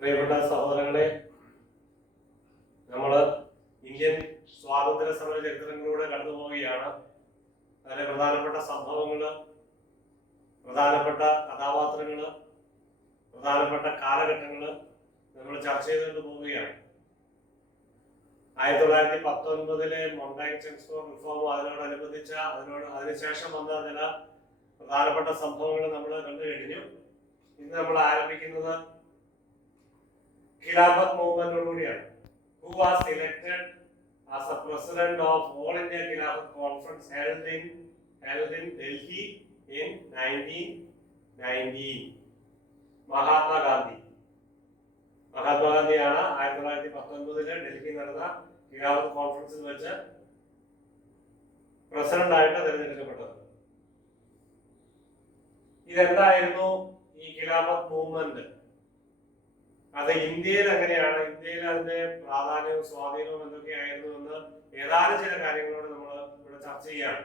പ്രിയപ്പെട്ട സഹോദരങ്ങളെ, നമ്മൾ ഇന്ത്യൻ സ്വാതന്ത്ര്യ സമര ചരിത്രങ്ങളിലൂടെ കടന്നു പോവുകയാണ്. അതിലെ പ്രധാനപ്പെട്ട സംഭവങ്ങള്, പ്രധാനപ്പെട്ട കഥാപാത്രങ്ങള്, പ്രധാനപ്പെട്ട കാലഘട്ടങ്ങള് നമ്മൾ ചർച്ച ചെയ്തുകൊണ്ട് പോവുകയാണ്. 1919 മൊണ്ടാങ് ചെംസ്ഫോർഡ് റിഫോം, അതിനുശേഷം വന്ന ചില പ്രധാനപ്പെട്ട സംഭവങ്ങൾ നമ്മൾ കണ്ടു കഴിഞ്ഞു. ഇന്ന് നമ്മൾ ആരംഭിക്കുന്നത് ഖിലാഫത്ത് മൂവ്മെന്റോടുകൂടിയാണ്. Who was elected as the president of All India Khilafat Conference held in Delhi in 1919? മഹാത്മാഗാന്ധിയാണ് 1919 ഡൽഹിയിൽ നടന്ന ഖിലാഫത്ത് കോൺഫറൻസിൽ വെച്ച് പ്രസിഡന്റ് ആയിട്ട് തിരഞ്ഞെടുക്കപ്പെട്ടത്. ഇതെന്തായിരുന്നു ഈ ഖിലാഫത്ത് മൂവ്മെന്റ്? അത് ഇന്ത്യയിൽ എങ്ങനെയാണ്, ഇന്ത്യയിൽ അതിന്റെ പ്രാധാന്യവും സ്വാധീനവും എന്തൊക്കെയായിരുന്നു എന്ന് ഏതാനും ചില കാര്യങ്ങളോട് നമ്മൾ ഇവിടെ ചർച്ച ചെയ്യാണ്.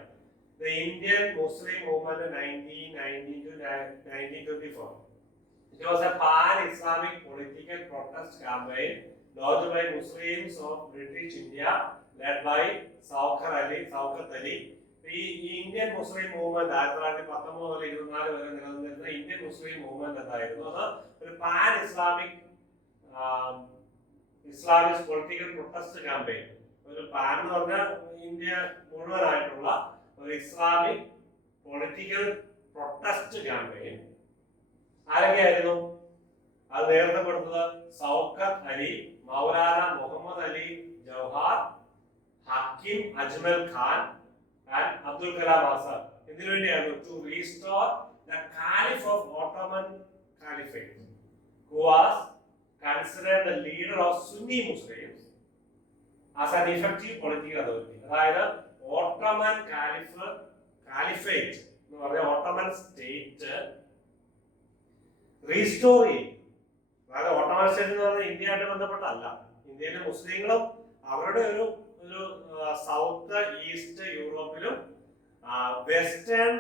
The Indian Muslim movement 1919 to 1924. It was a pan-Islamic political protest campaign launched by Muslims of British India, led by Sawkat Ali. ഈ ഇന്ത്യൻ മുസ്ലിം മൂവ്മെന്റ് 1919 മുതൽ 24 വരെ നിലനിന്നിരുന്ന ഇന്ത്യൻ മുസ്ലിം മൂവ്മെന്റ് എന്തായിരുന്നു? അത് ഒരു pan Islamic political protest campaign. ഒരു pan എന്ന് പറഞ്ഞാൽ ഇന്ത്യ മുഴുവനായിട്ടുള്ള ഒരു ഇസ്ലാമിക് പൊളിറ്റിക്കൽ പ്രൊട്ടസ്റ്റ് ക്യാമ്പയിൻ. ആരൊക്കെയായിരുന്നു അത് നേതൃത്വപ്പെടുന്നത്? Shoukath Ali, Maulana Muhammad Ali ജൗഹാർ, Hakeem Ajmal Khan and Abdul Kalam Azad. ഇതിനു വേണ്ടിയായിരുന്നു to restore the Caliph of Ottoman Caliphate, who was considered the leader of Sunni Muslims as an effective political authority. അതായത് Ottoman caliphate എന്ന് പറഞ്ഞ Ottoman state restore ചെയ്യും. അതായത് Ottoman state എന്ന് പറഞ്ഞാൽ ഇന്ത്യയായിട്ട് ബന്ധപ്പെട്ടല്ല. ഇന്ത്യയിലെ മുസ്ലിങ്ങളും അവരുടെ ഒരു സൗത്ത് ഈസ്റ്റ് യൂറോപ്പിലും വെസ്റ്റേൺ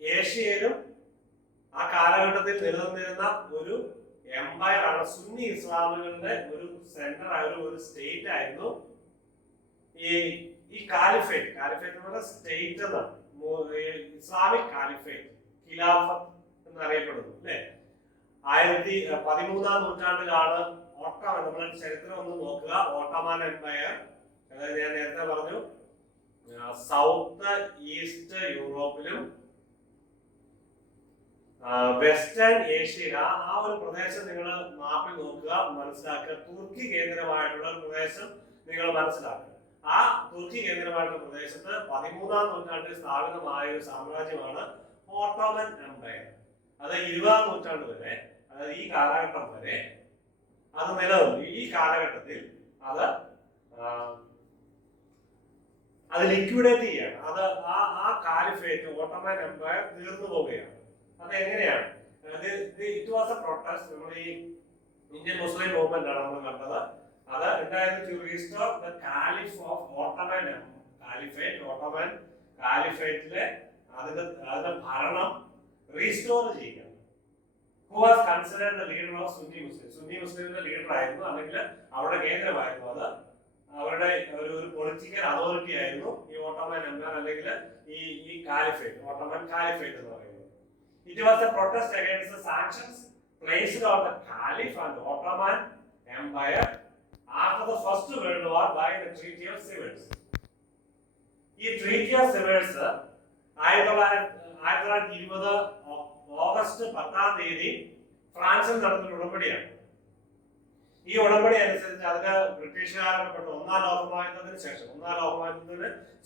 ഏഷ്യയിലും ആ കാലഘട്ടത്തിൽ നിലനിന്നിരുന്ന ഒരു എംപയർ ആണ്. സുന്നി ഇസ്ലാമുകളുടെ ഒരു സെന്റർ ഒരു സ്റ്റേറ്റ് ആയിരുന്നു ഈ കാലിഫേറ്റ്. കാലിഫേറ്റ് എന്ന് പറഞ്ഞാൽ സ്റ്റേറ്റ് എന്നാണ്. ഇസ്ലാമിക് കാലിഫേറ്റ്, ഖിലാഫത്ത് എന്നറിയപ്പെടുന്നു അല്ലെ. 13ാം നൂറ്റാണ്ടിലാണ് ഓട്ടോമൻ, നമ്മുടെ ചരിത്രം ഒന്ന് നോക്കുക, ഓട്ടോമൻ എംപയർ. അതായത് ഞാൻ നേരത്തെ പറഞ്ഞു സൗത്ത് ഈസ്റ്റ് യൂറോപ്പിലും വെസ്റ്റേൺ ഏഷ്യയിൽ ആ ഒരു പ്രദേശം നിങ്ങൾ മാപ്പിൽ നോക്കുക, മനസ്സിലാക്കുക. തുർക്കി കേന്ദ്രമായിട്ടുള്ള ഒരു പ്രദേശം നിങ്ങൾ മനസ്സിലാക്കുക. ആ തുർക്കി കേന്ദ്രമായിട്ടുള്ള പ്രദേശത്ത് 13ാം നൂറ്റാണ്ടിൽ സ്ഥാപിതമായ ഒരു സാമ്രാജ്യമാണ് ഓട്ടോമൻ എംപയർ. അത് 20ാം നൂറ്റാണ്ട് വരെ, അതായത് ഈ കാലഘട്ടം വരെ അത് നിലനിന്നു. ഈ കാലഘട്ടത്തിൽ അത് ലിക്വിഡേറ്റ് ചെയ്യാണ്. ആ കാലിഫേറ്റ് ഓട്ടോമൻ എംപയർ തീർന്നു പോവുകയാണ്. അത് എങ്ങനെയാണ്? It was A protest. നമ്മൾ ഈ ഇന്ത്യൻ മുസ്ലിം മൂവ്മെന്റ് ആണ് നമ്മൾ കണ്ടത്. അത് ഉണ്ടായിരുന്നു to restore the caliph of Ottoman caliphate. Ottoman കാലിഫേറ്റിലെ അതിന്റെ ഭരണം റീസ്റ്റോർ ചെയ്യുക. Who was considered the leader of Sunni Muslims? Sunni മുസ്ലിമിന്റെ ലീഡർ ആയിരുന്നു, അല്ലെങ്കിൽ അവരുടെ കേന്ദ്രമായിരുന്നു. അത് അവരുടെ ഒരു പൊളിറ്റിക്കൽ അതോറിറ്റി ആയിരുന്നു ഈ ഓട്ടോമൻ എംപയർ, അല്ലെങ്കിൽ ഈ കാലിഫേറ്റ്, ഓട്ടോമൻ കാലിഫേറ്റ് എന്ന് പറയുന്നത്. It was a protest against the sanctions placed on the Caliph and Ottoman Empire after the First World War by the Treaty of Severs. ഈ Treaty of Severs 1920 August 10-ാം തീയതി ഫ്രാൻസിൽ നടന്ന ഉടമ്പടിയാണ്. ഈ ഉടമ്പടി അനുസരിച്ച് അതിന് ബ്രിട്ടീഷുകാരുടെ ഒന്നാം ലോകമഹായുദ്ധത്തിന്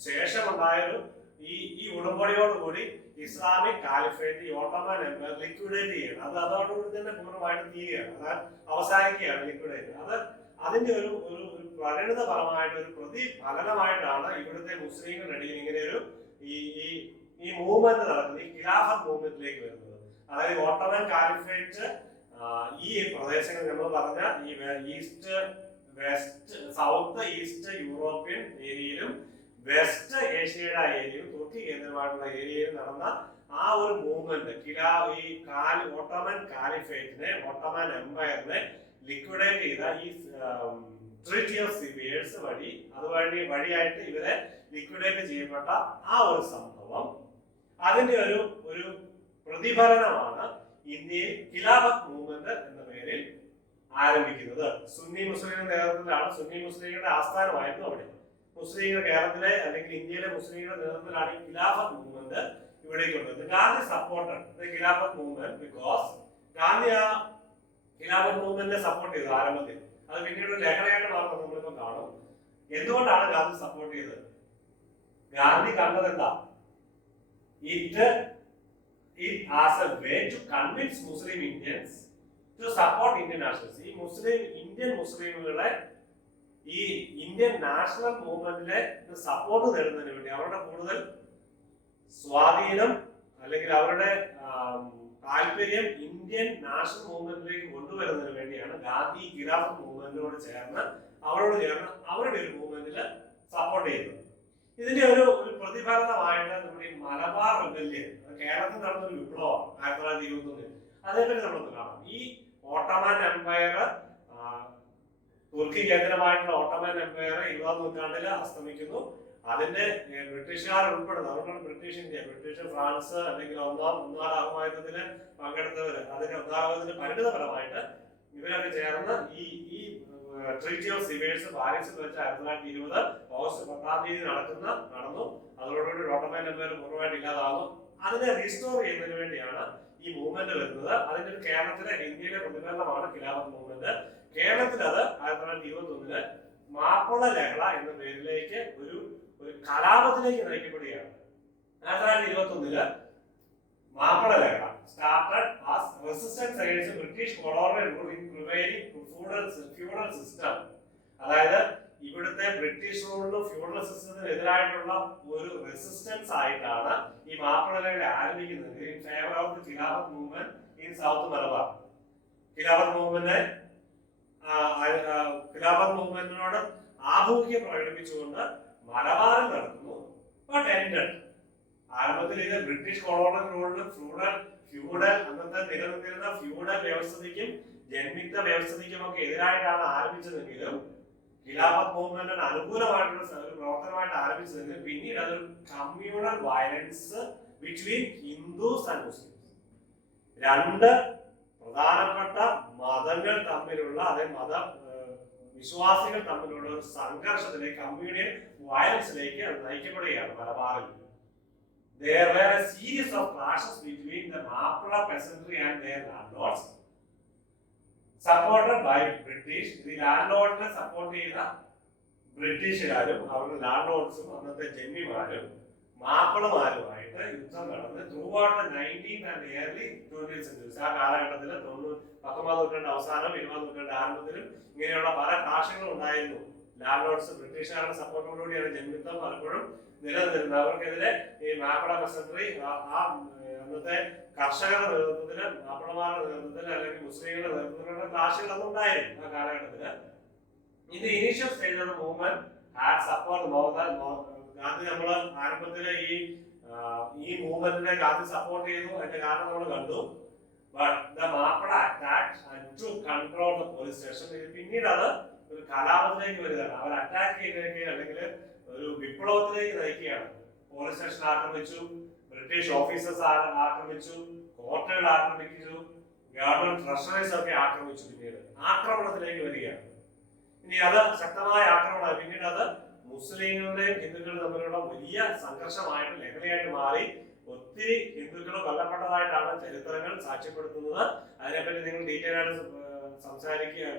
ശേഷം ഉണ്ടായൊരു ഈ ഉടമ്പടിയോടുകൂടി ഇസ്ലാമിക് കാലിഫേറ്റ്, ഈ ഓട്ടോമൻ എംപയർ ലിക്വിഡേറ്റ് ചെയ്യണം. അതോടുകൂടി തന്നെ പൂർണ്ണമായിട്ട് തീരുകയാണ്, അത് അവസാനിക്കുകയാണ് ലിക്വിഡേറ്റ്. അതിന്റെ ഒരു പരിണിതഫലമായിട്ട്, ഒരു പ്രതിഫലനമായിട്ടാണ് ഇവിടുത്തെ മുസ്ലിങ്ങളുടെ ഇടയിൽ ഇങ്ങനെ ഒരു ഈ മൂവ്മെന്റ് നടക്കുന്നത്, ഈ ഖിലാഫത്ത് മൂവ്മെന്റിലേക്ക് വരുന്നത്. അതായത് ഓട്ടോമൻ കാലിഫേറ്റ് ഈ പ്രദേശങ്ങൾ നമ്മൾ പറഞ്ഞ ഈ സൗത്ത് ഈസ്റ്റ് യൂറോപ്യൻ ഏരിയയിലും വെസ്റ്റ് ഏഷ്യയുടെ ഏരിയയിലും തുർക്കി കേന്ദ്രമായിട്ടുള്ള ഏരിയയിൽ നടന്ന ആ ഒരു മൂവ്മെന്റ് ഓട്ടോമൻ കാലിഫേറ്റിനെ, ഓട്ടോമൻ എംപയറിനെ ലിക്വിഡേറ്റ് ചെയ്ത ഈ ട്രീറ്റി ഓഫ് സിവിയേഴ്സ് വഴിയായിട്ട് ഇവരെ ലിക്വിഡേറ്റ് ചെയ്യപ്പെട്ട ആ ഒരു സംഭവം, അതിന്റെ ഒരു പ്രതിഫലനമാണ് ഇന്ത്യയിൽ ഖിലാഫത്ത് മൂവ്മെന്റ് എന്ന പേരിൽ ആരംഭിക്കുന്നത്. സുന്നി മുസ്ലിം നേതൃത്വത്തിലാണ്, സുന്നി മുസ്ലിങ്ങളുടെ ആസ്ഥാനമായിരുന്നു അവിടെ. മുസ്ലിങ്ങൾ കേരളത്തിലെ അല്ലെങ്കിൽ ഇന്ത്യയിലെ മുസ്ലിങ്ങളുടെ നേതൃത്വത്തിലാണ് ഈ ഖിലാഫത്ത് മൂവ്മെന്റ് ഇവിടേക്ക് കൊണ്ടുവന്നത്. Gandhi supported the Khilafat movement because Gandhi ആ ഖിലാഫത്ത് മൂവ്മെന്റിനെ സപ്പോർട്ട് ചെയ്തു ആരംഭത്തിൽ. അത് പിന്നീട് ലഹളയായിട്ട് മാറുന്നത് നമ്മളിപ്പോ കാണും. എന്തുകൊണ്ടാണ് ഗാന്ധി സപ്പോർട്ട് ചെയ്തത്? ഗാന്ധി കണ്ടത് എന്താ? It as a way to convince Muslim Indians to support Indian nationalism. ഈ ഇന്ത്യൻ മുസ്ലിമുകളെ ഈ ഇന്ത്യൻ നാഷണൽ മൂവ്മെന്റിനെ സപ്പോർട്ട് നേടുന്നതിന് വേണ്ടി, അവരുടെ കൂടുതൽ സ്വാധീനം അല്ലെങ്കിൽ അവരുടെ താല്പര്യം ഇന്ത്യൻ നാഷണൽ മൂവ്മെന്റിലേക്ക് കൊണ്ടുവരുന്നതിന് വേണ്ടിയാണ് ഗാന്ധി ഖിലാഫത്ത് മൂവ്മെന്റിനോട് ചേർന്ന് അവരുടെ ഒരു മൂവ്മെന്റിൽ സപ്പോർട്ട് ചെയ്യുന്നത്. ഇതിന്റെ ഒരു പ്രതിഫലനമായിട്ട് നമ്മുടെ മലബാർ റിബല്യൻ, കേരളത്തിൽ നടന്നൊരു വിപ്ലവമാണ് 1921. അതേപറ്റി നമ്മളൊന്ന് കാണാം. ഈ ഓട്ടോമൻ എംപയർ, തുർക്കി കേന്ദ്രമായിട്ടുള്ള ഓട്ടോമൻ എംപയർ 20ാം നൂറ്റാണ്ടിൽ അസ്തമിക്കുന്നു. അതിന്റെ ബ്രിട്ടീഷുകാർ ഉൾപ്പെടുന്നു. അതുകൊണ്ടാണ് ബ്രിട്ടീഷ് ഇന്ത്യ, ബ്രിട്ടീഷ് ഫ്രാൻസ് അല്ലെങ്കിൽ ഒന്നാം ലോകയുദ്ധത്തിൽ പങ്കെടുത്തവര്, അതിന്റെ ഒന്നാം ലോകത്തിന്റെ പരിണിതഫലമായിട്ട് ഇവരൊക്കെ ചേർന്ന് ഈ ട്രീറ്റി ഓഫ് സിവേഴ്സ് പാരീസിൽ വെച്ച് 1920 ഓഗസ്റ്റ് 10 നടന്നു. അതോടുകൂടി ഓട്ടോമൻ എംപയർ പൂർണ്ണമായിട്ട് ഇല്ലാതാകുന്നു. അതിനെ റീസ്റ്റോർ ചെയ്യുന്നതിന് വേണ്ടിയാണ് ഈ മൂവ്മെന്റ് വരുന്നത്. അതിന്റെ ഒരു കേരളത്തിലെ ഇന്ത്യയിലെ പ്രതിഫലനമാണ് ഖിലാഫത്ത് മൂവ്മെന്റ്. കേരളത്തിൽ അത് 1921 മാപ്പിള ലഹള എന്ന പേരിലേക്ക് ഒരു കലാപത്തിലേക്ക് നയിക്കപ്പെടുകയാണ്. 1921 മാപ്പിള ലഹള started as resistance against British colonial rule in prevailing feudal system. അതായത് ഇവിടുത്തെ ബ്രിട്ടീഷ് റൂളിനും ഫ്യൂഡൽ സിസ്റ്റത്തിനും എതിരായിട്ടുള്ള ഒരു റെസിസ്റ്റൻസ് ആയിട്ടാണ് ഈ മാപ്പിള ലഹള ആരംഭിക്കുന്നത്. In favour of the Khilafat movement in south Malabar. Khilafat മൂവ്മെന്റിനോട് ആഭിമുഖ്യം പ്രകടിപ്പിച്ചുകൊണ്ട് മലബാറിൽ നടക്കുന്നു. ബട്ട് എൻഡഡ്, ആരംഭത്തിൽ ഇത് ബ്രിട്ടീഷ് കൊളോണിയൽ റൂളിനും അന്നത്തെ നിലനിന്നിരുന്ന ഫ്യൂഡൽ വ്യവസ്ഥിതിക്കും ജന്മിത്ത വ്യവസ്ഥിതിക്കും ഒക്കെ എതിരായിട്ടാണ് ആരംഭിച്ചതെങ്കിലും, ഖിലാഫത്ത് മൂവ്മെന്റിന് അനുകൂലമായിട്ടുള്ള ഒരു പ്രവർത്തനമായിട്ട് ആരംഭിച്ചതെങ്കിലും, പിന്നീട് അതൊരു communal violence between Hindus and Muslims, രണ്ട് പ്രധാനപ്പെട്ട മതങ്ങൾ തമ്മിലുള്ള വിശ്വാസികൾ തമ്മിലുള്ള ഒരു സംഘർഷത്തിലേക്ക്, കമ്മ്യൂണൽ വയലൻസിലേക്ക് അത് നയിക്കപ്പെടുകയാണ് മലബാറിൽ. There were a series of clashes between the Mapla peasantry and their landlords, supported by British. The landlords support ചെയ്ത ബ്രിട്ടീഷുകാരും അവരുടെ ലാൻഡ്ലോർഡ്സും അന്നത്തെ ജന്മിമാരും മാപ്പിളമാരുമായിട്ട് യുദ്ധം നടന്ന് throughout the 19th and early 20th centuries. ആ കാലഘട്ടത്തിൽ 19ാം നൂറ്റാണ്ട് അവസാനം 20ാം നൂറ്റാണ്ട് ആരംഭത്തിലും ഇങ്ങനെയുള്ള പല ക്ലാഷുകളും ഉണ്ടായിരുന്നു. ലാൻഡ്ലോർഡ്സ് ബ്രിട്ടീഷുകാരുടെ സപ്പോർട്ടോടുകൂടിയാണ് ജന്മിത്വം പലപ്പോഴും നിലനിന്നിരുന്നത്. അവർക്കെതിരെ ഈ മാപ്പിള പെസൻട്രി അന്നത്തെ കർഷകരുടെ നേതൃത്വത്തില്, മാപ്പിളമാരുടെ നേതൃത്വത്തില് അല്ലെങ്കിൽ മുസ്ലിങ്ങളുടെ നേതൃത്വത്തിലുള്ള ക്ലാഷുകളൊന്നും ഉണ്ടായിരുന്നു ആ കാലഘട്ടത്തില്. In the initial stage of the movement had suffered more than Gandhi നമ്മൾ ആരംഭത്തിലെ ഈ മൂവ്മെന്റിനെ ഗാന്ധി സപ്പോർട്ട് ചെയ്തു. അതിന്റെ കാരണം നമ്മൾ കണ്ടു. But the Mappila attacked and to control the police station. പിന്നീട് അത് ഒരു കലാപത്തിലേക്ക് വരികയാണ്. അവർ അറ്റാക്ക് ചെയ്യുന്നതിലേക്ക് അല്ലെങ്കിൽ ഒരു വിപ്ലവത്തിലേക്ക് നയിക്കുകയാണ്. പോലീസ് സ്റ്റേഷൻ ആക്രമിച്ചു, ബ്രിട്ടീഷ് ഓഫീസേഴ്സ് ആക്രമിച്ചു, കോർട്ടുകൾ ആക്രമിച്ചു, ഗവൺമെന്റ് ട്രഷറീസ് ഒക്കെ ആക്രമിച്ചു. പിന്നീട് ആക്രമണത്തിലേക്ക് വരികയാണ്. ഇനി അത് ശക്തമായ ആക്രമണമാണ്. പിന്നീട് അത് മുസ്ലിങ്ങളുടെയും ഹിന്ദുക്കളും തമ്മിലുള്ള വലിയ സംഘർഷമായിട്ട് ലഹളയായിട്ട് മാറി. ഒത്തിരി ഹിന്ദുക്കൾ കൊല്ലപ്പെട്ടതായിട്ടാണ് ചരിത്രങ്ങൾ സാക്ഷ്യപ്പെടുത്തുന്നത്. അതിനെപ്പറ്റി നിങ്ങൾ ഡീറ്റെയിൽ ആയിട്ട്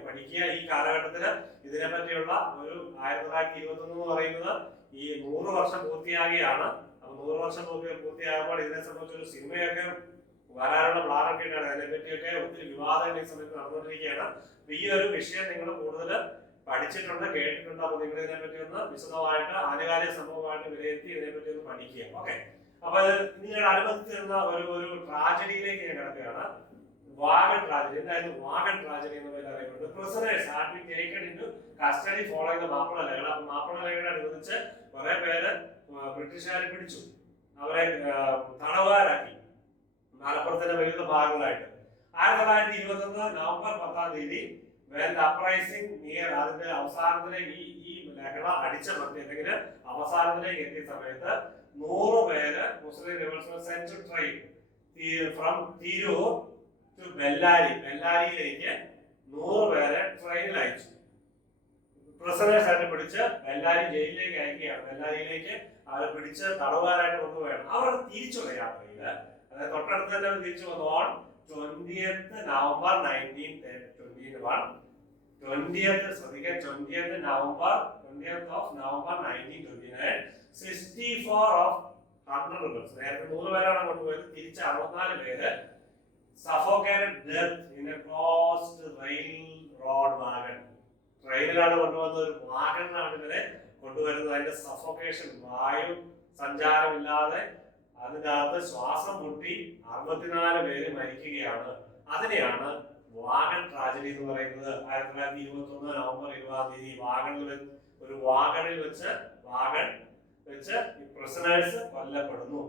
പഠിക്കുക. ഈ കാലഘട്ടത്തില് ഇതിനെപ്പറ്റിയുള്ള ഒരു 1921 എന്ന് പറയുന്നത് ഈ 100 വർഷം പൂർത്തിയാകുകയാണ്. അപ്പൊ 100 വർഷം പൂർത്തിയാകുമ്പോൾ ഇതിനെ സംബന്ധിച്ചൊരു സിനിമയൊക്കെ വരാനുള്ള പ്ലാനൊക്കെ ഉണ്ടാണ്. അതിനെപ്പറ്റിയൊക്കെ ഒത്തിരി വിവാദങ്ങൾ ഈ സമയത്ത് നടന്നുകൊണ്ടിരിക്കുകയാണ്. അപ്പൊ ഈ ഒരു വിഷയം നിങ്ങൾ കൂടുതൽ പഠിച്ചിട്ടുണ്ട്, കേട്ടിട്ടുണ്ട്. അപ്പൊ നിങ്ങൾ ഇതിനെപ്പറ്റി ഒന്ന് വിശദമായിട്ട് ആനുകാലിക സംഭവമായിട്ട് വിലയിരുത്തി ഇതിനെപ്പറ്റി ഒന്ന് പഠിക്കുക. ഓക്കെ, അപ്പൊ നിങ്ങൾ അനുബന്ധിച്ചിരുന്ന ഒരു ട്രാജഡിയിലേക്ക് ഞാൻ കിടക്കുകയാണ്. Wagon tragedy. എന്തായിരുന്നു വാഗൺ ട്രാജഡി എന്ന പേര് അറിയപ്പെടുന്നത്? Prisoners had been taken into custody following the Mappila ലഹള. അപ്പൊ മാപ്പിള ലഹളയോടനുബന്ധിച്ച് കുറെ പേര് ബ്രിട്ടീഷുകാരെ പിടിച്ചു, അവരെ തടവുകാരാക്കി മലപ്പുറത്തിന്റെ വിവിധ ഭാഗങ്ങളായിട്ട്. 1921 November 10 when the uprising near അതിന്റെ അവസാനത്തിലേക്ക് ഈ ലഹള അടിച്ചമർത്തി അല്ലെങ്കിൽ അവസാനത്തിലേക്ക് എത്തിയ സമയത്ത് 100 പേര് Muslim revolutionary central train from Tirur to ബെല്ലാരിയിലേക്ക് 100 പേരെ ട്രെയിനിൽ അയച്ചു. പ്രിസണേഴ്സ് ആയിട്ട് പിടിച്ച് ബെല്ലാരി ജയിലിലേക്ക് അയക്കുകയാണ്. ബെല്ലാരിയിലേക്ക് അവരെ പിടിച്ച് തടവുകാരായിട്ട് കൊണ്ടുപോയാണ്. അവർ തിരിച്ചുള്ള യാത്രയിൽ, അതായത് തൊട്ടടുത്ത് തന്നെ അവർ തിരിച്ചു വന്നു. On 20th November 1921, 20th of November 1929, 64 of 100 rebels, നേരത്തെ 100 പേരാണ് കൊണ്ടുപോയത്, തിരിച്ച് 64 പേര് suffocated death in a closed railroad wagon. ട്രെയിനിലാണ് കൊണ്ടുവന്ന ഒരു വാഗണിലാണ് ഇവരെ കൊണ്ടുവരുന്നത്. അതിന്റെ സഫോക്കേഷൻ, വായു സഞ്ചാരമില്ലാതെ അതിന്റെ അകത്ത് ശ്വാസം മുട്ടി 64 പേര് മരിക്കുകയാണ്. അതിനെയാണ് വാഗൺ ട്രാജഡി എന്ന് പറയുന്നത്. 1921 നവംബർ 20 വാഗണിൽ വെച്ച് പ്രിസണേഴ്സ് കൊല്ലപ്പെടുന്നു.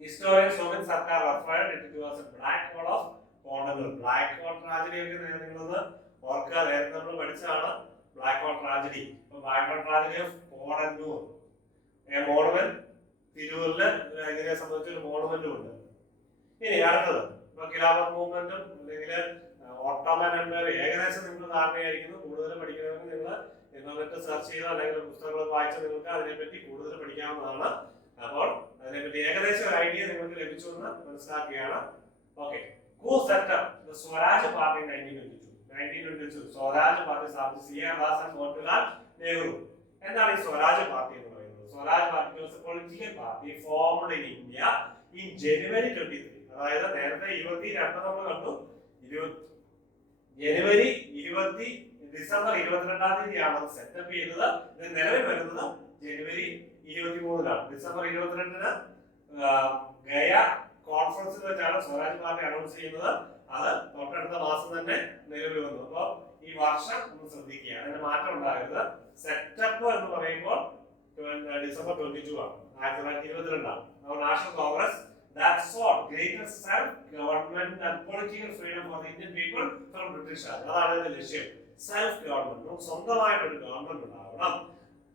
ഹിസ്റ്റോറിയൻ സോമൻ സർക്കാർ referred it was a black hole of Pondanur. Black hole tragedy ഒക്കെ നിങ്ങളത് ഓർക്കുക, നേരത്തെ നമ്മൾ പഠിച്ചതാണ് black hole tragedy. Black hole tragedy of Podanur, monument തിരൂരില് ഇതിനെ സംബന്ധിച്ച് ഒരു മോണമെന്റും ഉണ്ട്. ഇനി അടുത്തത് ഇപ്പൊ ഖിലാഫത്ത് മൂവ്മെന്റും അല്ലെങ്കിൽ ഓട്ടോമൻ എംപയർ ഏകദേശം നിങ്ങൾ ധാരണയായിരിക്കുന്നു. കൂടുതൽ പഠിക്കണമെങ്കിൽ നിങ്ങൾ ഇന്റർനെറ്റ് സെർച്ച് ചെയ്തോ അല്ലെങ്കിൽ പുസ്തകങ്ങൾ വായിച്ച് നിങ്ങൾക്ക് അതിനെപ്പറ്റി കൂടുതൽ പഠിക്കാവുന്നതാണ്. അപ്പോൾ അതിനെപ്പറ്റി ഏകദേശം ഒരു ഐഡിയ നിങ്ങൾക്ക് ലഭിച്ചു എന്ന് മനസ്സിലാക്കുകയാണ്. Okay, who set up the Swaraj party in 1922? Swaraj party സ്ഥാപിച്ച C.R. ദാസ് ആൻഡ് മോട്ടിലാൽ നെഹ്റു. എന്താണ് ഈ സ്വരാജ് പാർട്ടി എന്ന് പറയുന്നത്? Swaraj party was A political party formed in India in January 23. അതായത് നേരത്തെ 22 നമ്മൾ കണ്ടു. ഡിസംബർ 22-ാം തീയതിയാണ് അത് സെറ്റപ്പ് ചെയ്തത്. ഇത് നിലവിൽ വരുന്നത് ജനുവരി 23-ലാണ്. ഡിസംബർ 22-ന് ഗയ കോൺഫറൻസിൽ വെച്ചാണ് സ്വരാജ് പാർട്ടി അനൗൺസ് ചെയ്യുന്നത്. അത് തൊട്ടടുത്ത മാസം തന്നെ നിലവിൽ വന്നു. അപ്പോൾ ഈ വർഷം ഒന്ന് ശ്രദ്ധിക്കുക, അതിന് മാറ്റം ഉണ്ടാകരുത്. സെറ്റപ്പ് എന്ന് പറയുമ്പോൾ ഡിസംബർ 22 ആണ്, 1922ആണ്. National Congress that sought greater self-government and political freedom for the Indian people from British rule. അതാണ് ഇതിന്റെ ലക്ഷ്യം. സെൽഫ് ഗവൺമെന്റ്, നമുക്ക് സ്വന്തമായിട്ടൊരു ഗവൺമെന്റ് ഉണ്ടാവണം.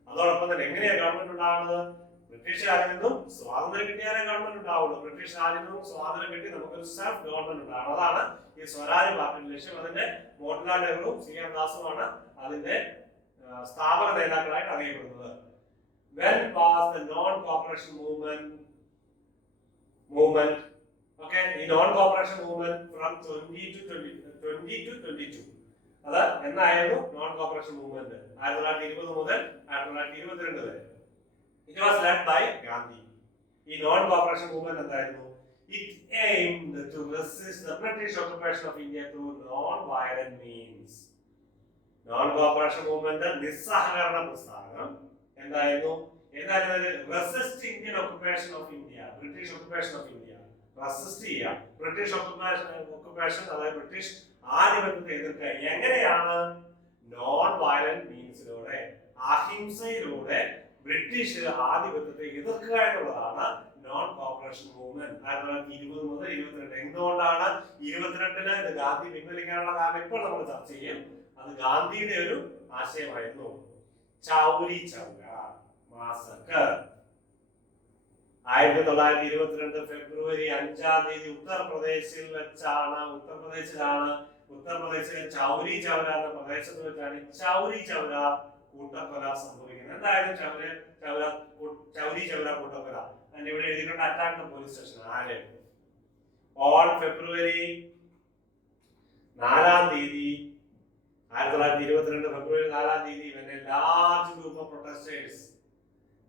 അതോടൊപ്പം തന്നെ എങ്ങനെയാണ് ഗവൺമെന്റ് ഉണ്ടാവുന്നത്? ബ്രിട്ടീഷ് രാജ്യത്തിൽ നിന്നും സ്വാതന്ത്ര്യം കിട്ടിയാലേ ഗവൺമെന്റ് ഉണ്ടാവുള്ളൂ. ബ്രിട്ടീഷ് രാജ്യത്തിൽ നിന്നും സ്വാതന്ത്ര്യം കിട്ടി നമുക്കൊരു സെൽഫ് ഗവൺമെന്റ് ഉണ്ടാവണം. അതാണ് ഈ സ്വരാജ് പാർട്ടിയുടെ ലക്ഷ്യം. അതിന്റെ മോട്ടിലാൽ നെഹ്റുവും C.R. ദാസുമാണ് അതിന്റെ സ്ഥാപക നേതാക്കളായിട്ട് അറിയപ്പെടുന്നത്. When was the non-cooperation movement? Okay, the non-cooperation movement from 20 to 22. അത് എന്നായിരുന്നു non-cooperation movement? 1920 മുതൽ 1922 വരെ. It was led by Gandhi. ഈ non-cooperation movement എന്തായിരുന്നു? It aimed to resist the British occupation of India through non-violent means. Non-cooperation movement നിസ്സഹകരണ പ്രസ്ഥാനം എന്തായിരുന്നു? Resist Indian occupation of India, British occupation of India. Resist ചെയ്യുക, British occupation അതായത് British ആധിപത്യത്തെ എതിർക്കുക. എങ്ങനെയാണ്? Non violent മീൻസിലൂടെ, അഹിംസയിലൂടെ British ആധിപത്യത്തെ എതിർക്കുക എന്നുള്ളതാണ് non cooperation movement. 1920 മുതൽ 22. എന്തുകൊണ്ടാണ് 22-ന് ഇത് ഗാന്ധി പിൻവലിക്കാനുള്ള കാരണം ഇപ്പോൾ നമ്മൾ ചർച്ച ചെയ്യും. അത് ഗാന്ധിയുടെ ഒരു ആശയമായിരുന്നു. ചൗരി ചൗര മാസക്കർ 1922 ഫെബ്രുവരി 5-ാം തീയതി ഉത്തർപ്രദേശിലെ ചൗരി ചൗര എന്ന പ്രദേശത്ത് വെച്ചാണ് ചൗരി ചൗര കൂട്ടക്കൊല സംഭവിക്കുന്നത്. എന്തായാലും ചൗരി ചൗര കൂട്ടക്കൊല അതിന്റെ ഇവിടെ എഴുതിയിട്ടുണ്ട്. Attack police station. ആര്? ഓൺ ഫെബ്രുവരി 4-ാം തീയതി 1922 ഫെബ്രുവരി 4-ാം തീയതി when a large group of protesters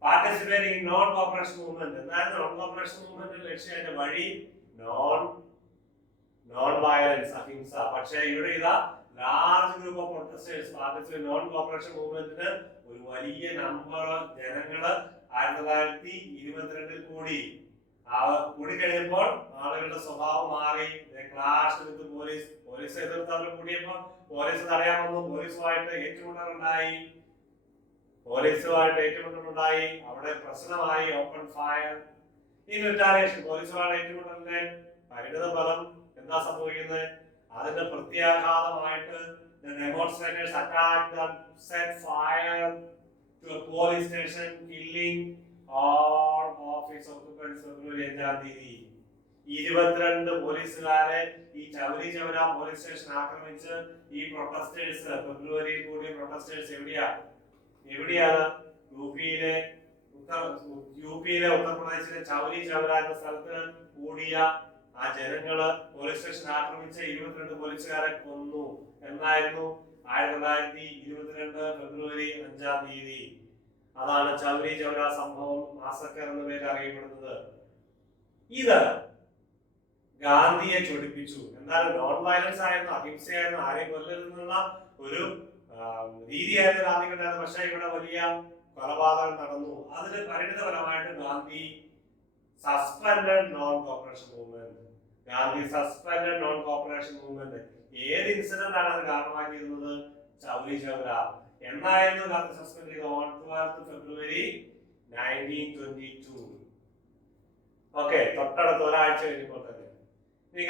participating in non-cooperation movement. എന്താണ് non-cooperation movement? ലക്ഷ്യത്തിന്റെ വഴി non-violence, അഹിംസ. പക്ഷേ ഇവിടെ ഇതാ large group of protesters participate non-cooperation മൂവ്മെന്റിന് ഒരു വലിയ നമ്പർ ജനങ്ങള് 1922 കൂടി. കൂടി കഴിയുമ്പോൾ ആളുകളുടെ സ്വഭാവം മാറി. ക്ലാഷ് വിത്ത് പോലീസ് എതിർത്ത് അവർ കൂടിയപ്പോൾ പോലീസ് തടയാൻ വന്നു. പോലീസുമായിട്ട് ഏറ്റുമുട്ടലുണ്ടായി. അവിടെ പ്രശ്നമായി. Open fire. ഈ റിറ്റാലിയേഷൻ പോലീസുമായിട്ട് ഏറ്റുമുട്ടലിന്റെ പരിണിത ഫലം എന്താ സംഭവിക്കുന്നത്? അതിന്റെ പ്രത്യാഘാതമായിട്ട് the demonstrators attacked them, set fire to a police station, killing all of its occupants. ഫെബ്രുവരി 5-ാം തീയതി 22 പോലീസുകാരെ ഈ ചൗരി ചൗര പോലീസ് സ്റ്റേഷൻ ആക്രമിച്ച് ഈ പ്രൊട്ടസ്റ്റേഴ്സ് ഫെബ്രുവരിയിൽ കൂടിയ പ്രൊട്ടസ്റ്റേഴ്സ് എവിടെയാണ് യുപിയിലെ ഉത്തർപ്രദേശിലെ ചൗരി ചൗര എന്ന സ്ഥലത്ത് കൂടിയ ആ ജനങ്ങള് പോലീസ് സ്റ്റേഷൻ ആക്രമിച്ച് 22 പോലീസുകാരെ കൊന്നു എന്നായിരുന്നു 1922 ഫെബ്രുവരി 5-ാം തീയതി. അതാണ് ചൗരി ചൗര സംഭവം, മാസക്കർ എന്ന പേര് അറിയപ്പെടുന്നത്. ഇത് ഗാന്ധിയെ ചൊടിപ്പിച്ചു. എന്താണ് നോൺ വയലൻസ് ആയിരുന്നു, അഹിംസയായിരുന്നു, ആരെയും കൊല്ലരുതെന്നുള്ള ഒരു രീതിയായിരുന്നു ഗാന്ധിക്കുണ്ടായിരുന്നത്. പക്ഷെ ഇവിടെ വലിയ കൊലപാതകം നടന്നു. അതിന് പരിണിതപരമായിട്ട് Gandhi suspended non cooperation movement. ഏത് ഇൻസിഡന്റ് ആണ് അത് കാരണമാക്കിയിരുന്നത്? ചൗരി ചൗര. എന്നായിരുന്നു ഗാന്ധി സസ്പെൻഡ് ചെയ്തത്? 12 ഫെബ്രുവരി 1922. ഓക്കെ, തൊട്ടടുത്ത ഒരാഴ്ച കഴിഞ്ഞപ്പോൾ തന്നെ.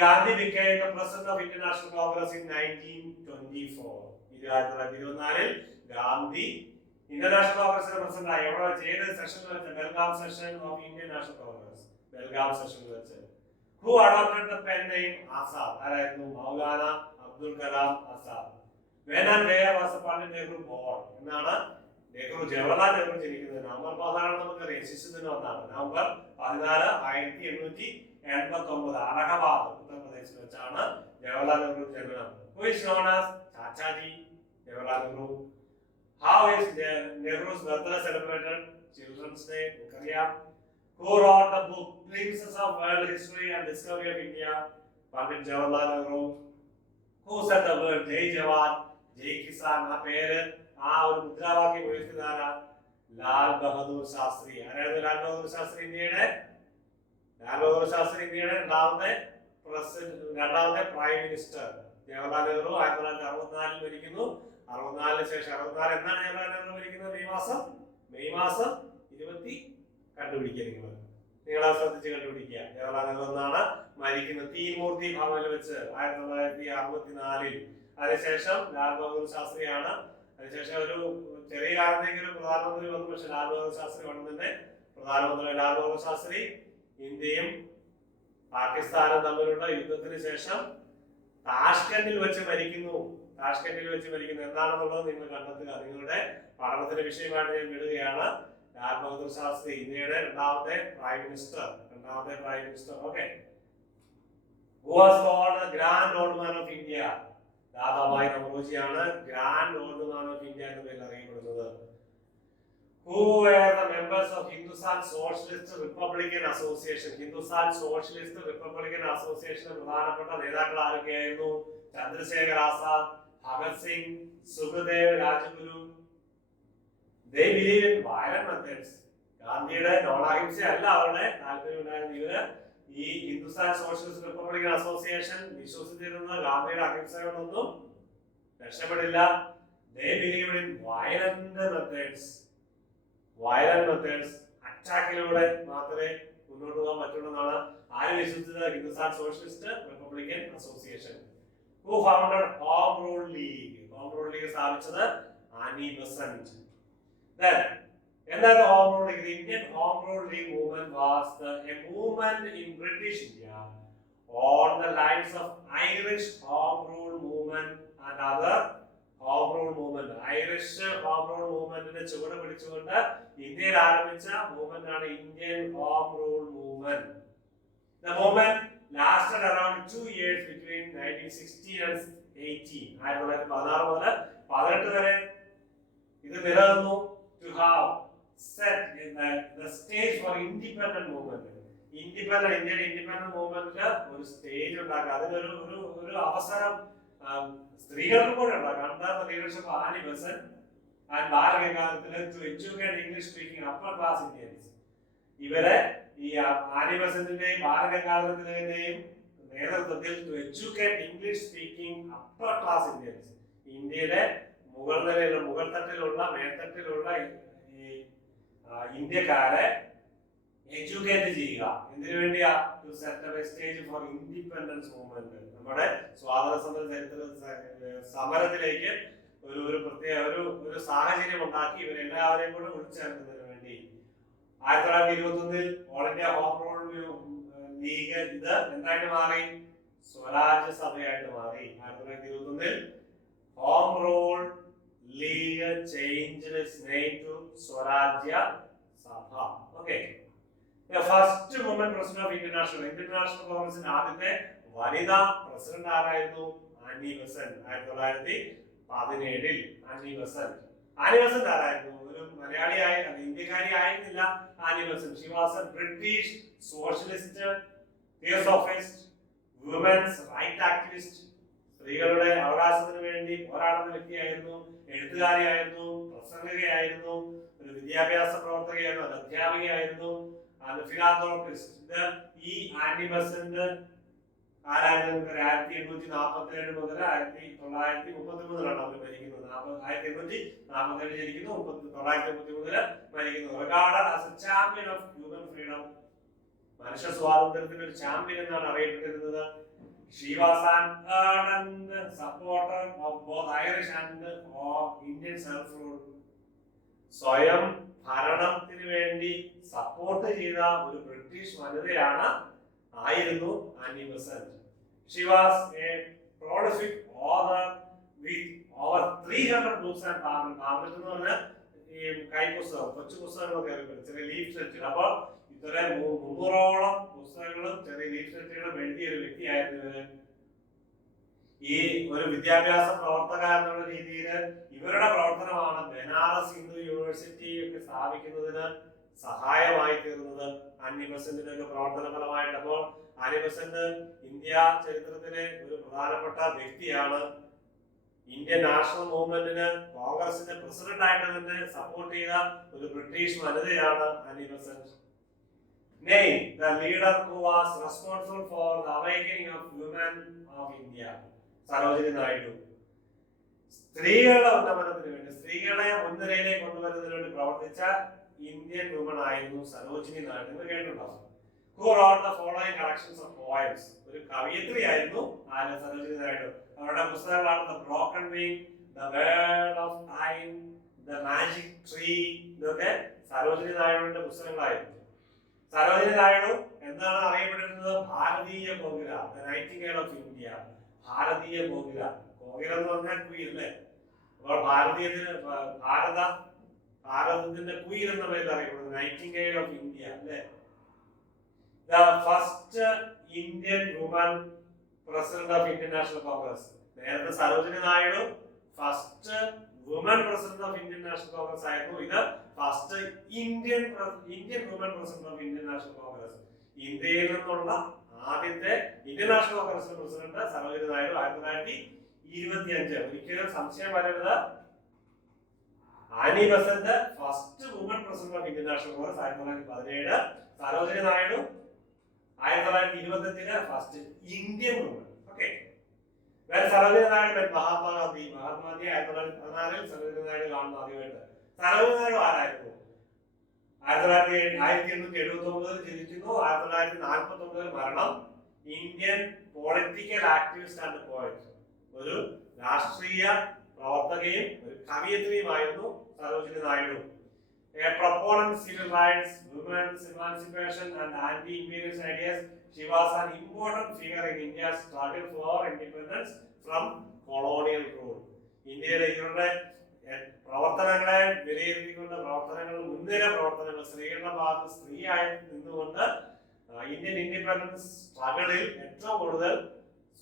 Gandhi became the president of Indian National Congress in 1924. 1924 Gandhi Indian national കോൺഗ്രസിന്റെ പ്രസിഡന്റ് ആയി. എവിടെ വെച്ച്? ഏത് സെഷനിൽ വെച്ച്? Belgaum session of Indian national Congress. Belgaum സെഷനിൽ വെച്ച്. Who adopted the pen name Azad? ആരായിരുന്നു? Maulana Abdul Kalam Azad. When and where was Pandit Nehru born? എന്നാണ് ജവഹർലാൽ നെഹ്റു ജനിക്കുന്നത് നവംബർ 14 നമുക്കറിയാം, ശിശുദിനം ഒന്നാണ്. നവംബർ 14, 1889 അലഹബാദ് ഉത്തർപ്രദേശിൽ വെച്ചാണ് ജവഹർലാൽ നെഹ്റു ജനനം. Who is known as Chachaji Jawaharlal Nehru? How is Nehru's birthday celebrated? Children's Day. നമുക്കറിയാം. Who wrote the book Glimpses of World History and Discovery of India? Pandit Jawaharlal Nehru. Who said the word Jai Jawan, Jai Kisan? ആ പേര്, ആ ഒരു മുദ്രാവാക്യം ഉയർത്തിയതാരാ? ലാൽ ബഹദൂർ ശാസ്ത്രി. ആരായിരുന്നു ലാൽ ബഹദൂർ ശാസ്ത്രി? ഇന്ത്യയുടെ രണ്ടാമത്തെ prime minister. Jawaharlal Nehru 1964 മരിക്കുന്നു. 64 ശേഷം 64 എന്നാണ് ജവഹർലാൽ നെഹ്റു മരിക്കുന്നത്? മെയ് മാസം 20 കണ്ടുപിടിക്കുക. നിങ്ങളെ ശ്രദ്ധിച്ച് കണ്ടുപിടിക്കുക. ജവഹർലാൽ നെഹ്റു എന്നാണ് മരിക്കുന്നത്. തീൻമൂർത്തി ഭവനിൽ വെച്ച് 1964. അതിനുശേഷം ലാൽ ബഹദൂർ ശാസ്ത്രിയാണ്. അതിനുശേഷം ഒരു ചെറിയ കാലത്തേക്കൊരു പ്രധാനമന്ത്രി വന്നു. പക്ഷെ ലാൽ ബഹദൂർ ശാസ്ത്രി ഉടൻ തന്നെ പ്രധാനമന്ത്രി. ലാൽ ബഹദൂർ ശാസ്ത്രി ഇന്ത്യയും പാകിസ്ഥാനും തമ്മിലുള്ള യുദ്ധത്തിന് ശേഷം താഷ്കണ്ടിൽ വെച്ച് മരിക്കുന്നു. എന്താണെന്നുള്ളത് നിങ്ങൾ കണ്ടെത്തുക. നിങ്ങളുടെ പഠനത്തിന്റെ വിഷയമായിട്ട് ഞാൻ വിടുകയാണ്. ലാൽ ബഹദൂർ ശാസ്ത്രി ഇന്ത്യയുടെ രണ്ടാമത്തെ prime minister. Okay. Who was called the Grand Old Man of India? Dadabhai നവറോജിയാണ് grand old man of India എന്ന പേരിൽ അറിയപ്പെടുന്നത്. Who were the members of Hindustan Socialist Republican Association? പ്രധാനപ്പെട്ട നേതാക്കൾ ആരൊക്കെയായിരുന്നു? Chandrasekhar Azad, Bhagat Singh, Sukhdev Rajguru. They believe in violent methods. ഗാന്ധിയുടെ നോണാഹിംസ അല്ല അവരുടെ താല്പര്യം ഉണ്ടായിരുന്നത്. ഇവര് ഈ ഹിന്ദുസ്ഥാൻ സോഷ്യലിസ്റ്റ് റിപ്പബ്ലിക്കൻ അസോസിയേഷൻ വിശ്വസിച്ചിരുന്ന ഗാന്ധിയുടെ അഹിംസയോടൊന്നും രക്ഷപ്പെടില്ല. They believed in violent methods. അറ്റാക്കിലൂടെ മാത്രമേ മുന്നോട്ട് പോകാൻ പറ്റുള്ളൂ ആര് വിശ്വസിച്ചത്? Hindustan Socialist Republican Association. Who founded Home Rule League? സ്ഥാപിച്ചത് ആനി ബസന്റ്. Then എന്താണ് Home Rule League? The Indian Home Rule League movement was a movement in British India on the lines of Irish Home Rule movement and other Home Rule movement. Irish Home Rule movement ചുവട് പിടിച്ചുകൊണ്ട് ഇന്ത്യയിൽ ആരംഭിച്ച movement ആണ് Indian Home Rule movement. The movement lasted around 2 years between 1916 and 18. 1916 മുതൽ 18 വരെ ഇത് നിലനിന്നു. To have set the stage for independent movement. Indian independent movement ഒരു സ്റ്റേജ് ഉണ്ടാക്കുക, അതിനൊരു അവസരം സ്ത്രീകൾക്ക് കൂടെ ഉണ്ടാക്കുക. Under the leadership of Annie Besant and ബാലഗംഗാധരത്തില് to educate English speaking upper class Indians. ഇവരെ ഈ ആനി ബസന്റിന്റെയും ബാലഗംഗാധരത്തിന്റെയും നേതൃത്വത്തിൽ to educate English speaking upper class Indians. ഇന്ത്യയിലെ മുകൾ തട്ടിലുള്ള മേൽത്തട്ടിലുള്ള ഈ ഇന്ത്യക്കാരെ എഡ്യൂക്കേറ്റ് ചെയ്യുക. എന്തിനു വേണ്ടിയാ? To set up a stage for independence movement. നമ്മുടെ സ്വാതന്ത്ര്യ സമര സമരത്തിലേക്ക് ഒരു പ്രത്യേക ഒരു സാഹചര്യം ഉണ്ടാക്കി ഇവരെല്ലാവരെയും കൂടെ വിളിച്ചേർക്കുന്നതിന് വേണ്ടി 1921 All India Home Rule League ഇത് എന്തായിട്ട് മാറി? സ്വരാജ്യ സഭയായിട്ട് മാറി. 1921 Home Rule League changed its name to Swarajya Sabha. Okay. The first woman president of international കോൺഗ്രസിന്റെ ആദ്യത്തെ വനിതാ പ്രസിഡന്റ് ആരായിരുന്നു? Annie Besant. 1917 Annie Besant. Annie Besant ആരായിരുന്നു? ഒരു മലയാളിയായ ഇന്ത്യക്കാരി ആയിരുന്നില്ല Annie Besant. She was a British socialist, theosophist, women's right activist. സ്ത്രീകളുടെ അവകാശത്തിന് വേണ്ടി പോരാടുന്ന വ്യക്തിയായിരുന്നു, എഴുത്തുകാരിയായിരുന്നു, പ്രസംഗകയായിരുന്നു, ഒരു വിദ്യാഭ്യാസ പ്രവർത്തകയായിരുന്നു, അധ്യാപികയായിരുന്നു, ഫിലാന്തോപ്പിസ്റ്റ്. ഈ ആനി ബെസന്റ് ആരായിരുന്നു? 1847 മുതൽ 1933 അവർ മരിക്കുന്നത്. 1847 ജനിക്കുന്നു, 1933 മരിക്കുന്നു. Regarded as A champion of human freedom, മനുഷ്യ സ്വാതന്ത്ര്യത്തിന്റെ ഒരു ചാമ്പ്യൻ എന്നാണ് അറിയപ്പെട്ടിരുന്നത്. She was an ardent supporter of both Irish and Indian self-rule. സ്വയം ഭരണത്തിന് വേണ്ടി സപ്പോർട്ട് ചെയ്ത ഒരു ബ്രിട്ടീഷ് ആയിരുന്നു Annie Besant. She was a prolific author with over 300 books and pamphlets. എന്ന് പറഞ്ഞാൽ ഈ കൈപുസ്തകം, കൊച്ചു പുസ്തകങ്ങളൊക്കെ ചെറിയ ലീഫ്ലെറ്റുകൾ. അപ്പോൾ ഇത്ര 300ഓളം പുസ്തകങ്ങളും ചെറിയ ലീഫ്ലെറ്റുകളും എഴുതിയ ഒരു വ്യക്തിയായിരുന്നു. ഈ ഒരു വിദ്യാഭ്യാസ പ്രവർത്തക എന്നുള്ള രീതിയിൽ ഇവരുടെ പ്രവർത്തനമാണ് ബനാറസ് ഹിന്ദു യൂണിവേഴ്സിറ്റി ഒക്കെ സ്ഥാപിക്കുന്നതിന് സഹായമായി തീർന്നത് ആനി ബെസന്റിന്റെ ഒരു പ്രവർത്തന ഫലമായിട്ട്. അപ്പോൾ ആനി ബെസന്റ് ഇന്ത്യ ചരിത്രത്തിലെ ഒരു പ്രധാനപ്പെട്ട വ്യക്തിയാണ്. ഇന്ത്യൻ നാഷണൽ മൂവ്മെന്റിന് കോൺഗ്രസിന്റെ പ്രസിഡന്റ് ആയിട്ട് തന്നെ സപ്പോർട്ട് ചെയ്ത ഒരു ബ്രിട്ടീഷ് വനിതയാണ് Annie Besant. Name the leader who was responsible for the awakening of women of India. Sarojini Naidu. സ്ത്രീകളുടെ ഉന്നമനത്തിന് വേണ്ടി, സ്ത്രീകളെ മുൻനിരയിലേക്ക് കൊണ്ടുവരുന്നതിന് വേണ്ടി പ്രവർത്തിച്ച ഇന്ത്യൻ വുമൺ ആയിരുന്നു സരോജിനി നായിഡു. എന്ന് കേട്ടിട്ടുണ്ടാവും. Who wrote the following collections of poems. ഒരു കവയിത്രി ആയിരുന്നു സരോജിനി നായിഡു. അവരുടെ പുസ്തകങ്ങളാണ് The Broken Wing, The Word of Time, The Magic Tree. ഇതൊക്കെ സരോജിനി നായിഡുവിന്റെ പുസ്തകങ്ങളായിരുന്നു. സരോജിനി നായിഡു എന്താണ് അറിയപ്പെട്ടിരുന്നത്? ഭാരതീയ Kokila, The Nightingale of India. ഭാരതീയ കോകില. കോകില എന്ന് പറഞ്ഞാൽ കുയിൽ അല്ലേ? അപ്പോൾ ഭാരതത്തിന്റെ കുയിൽ എന്ന പേരിൽ അറിയപ്പെടുന്നത് നൈറ്റിംഗേൽ ഓഫ് ഇന്ത്യ അല്ലേ? The first Indian woman president of Indian National Congress. നേരത്തെ Sarojini Naidu first woman president of Indian national Congress ആയിരുന്നു. ഇത് first Indian woman president of Indian national Congress. ഇന്ത്യയിൽ നിന്നുള്ള ആദ്യത്തെ ഇന്ത്യൻ നാഷണൽ കോൺഗ്രസിന്റെ പ്രസിഡന്റ് സരോജിനി നായിഡു 1925. ഒരിക്കലും സംശയം വരരുത്. Annie Besant first woman president of Indian national Congress 1917. Sarojini Naidu 1925 first Indian woman. Okay. Sarojini Naidu met Mahatma Gandhi. Mahatma Gandhi 1916 Sarojini Naidu കാണുന്ന ആദ്യമായിട്ട്. സരോജിനി നായിഡു ആരായിരുന്നു? 1879 ജനിക്കുന്നു, 1949 മരണം. Indian political activist and poet. ഒരു രാഷ്ട്രീയ പ്രവർത്തകയും ഒരു കവയിത്രിയുമായിരുന്നു Sarojini Naidu. A proponent of civil rights, women's emancipation and anti-imperialist ideas, she was an important figure in India's struggle for independence from colonial rule. ഇന്ത്യയിലെ ഇവരുടെ പ്രവർത്തനങ്ങളെ വിലയിരുത്തിക്കൊണ്ട് മുൻനിര പ്രവർത്തനങ്ങൾ സ്ത്രീകളുടെ ഭാഗത്ത് സ്ത്രീയായി നിന്നുകൊണ്ട് ഇന്ത്യൻ ഇൻഡിപെൻഡൻസ് സ്ട്രഗിളിൽ ഏറ്റവും കൂടുതൽ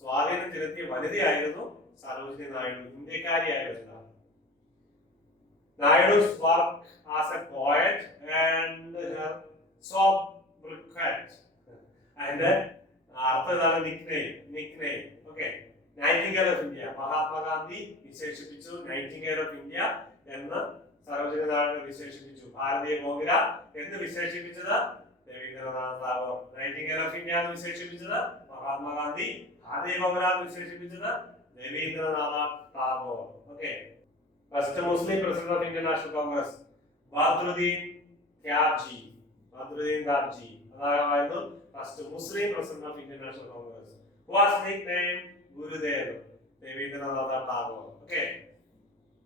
സ്വാധീനം ചെലുത്തിയ വനിതയായിരുന്നു സരോജിനി നായിഡു. ഇന്ത്യക്കാരിയായ വനിത. Naidu's work as a poet and her sobriquet and അർത്ഥതാണ് nickname. Okay. Nightingale of India. Mahatma Gandhi വിശേഷിപ്പിച്ചു നൈറ്റിംഗേൽ ഓഫ് ഇന്ത്യ എന്ന് സരോജിനി നായിഡു വിശേഷിപ്പിച്ചു. ഭാരതീയ കോകില എന്ന് വിശേഷിപ്പിച്ചത് Rabindranath Tagore. Nightingale of India എന്ന് വിശേഷിപ്പിച്ചത് മഹാത്മാഗാന്ധി. ഭാരതീയ കോകില എന്ന് വിശേഷിപ്പിച്ചത് Rabindranath Tagore. Okay. First Muslim president of Indian national Congress Badruddin Tyabji. അതായിരുന്നു first Muslim president of Indian national Congress. was nicknamed Gurudev, Rabindranath Tagore. Okay.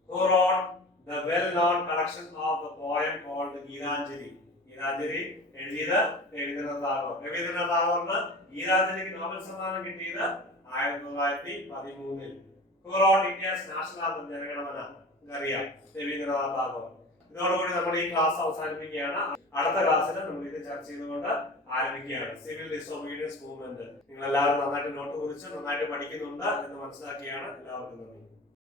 Who wrote the well-known collection of the poem called Gitanjali? Gitanjali എഴുതിയത് Ravindranath Tagore. Ravindranath ടാഗോറിന് ഗീതാഞ്ജലിക്ക് Nobel സമ്മാനം കിട്ടിയത് 1913. Who wrote India's national anthem Jana Gana Mana? അറിയാം, രവീന്ദ്രനാഥ് ടാഗോർ. ഇതോടുകൂടി നമ്മൾ ഈ class അവസാനിപ്പിക്കുകയാണ്. അടുത്ത ക്ലാസ്സിൽ നമ്മൾ ഇത് ചർച്ച ചെയ്തുകൊണ്ട് ആരംഭിക്കുകയാണ്. Civil disobedience movement. നിങ്ങൾ എല്ലാവരും നന്നായിട്ട് നോട്ട് കുറിച്ച് നന്നായിട്ട് പഠിക്കുന്നുണ്ട് എന്ന് മനസ്സിലാക്കിയാണ്. എല്ലാവർക്കും നന്ദി.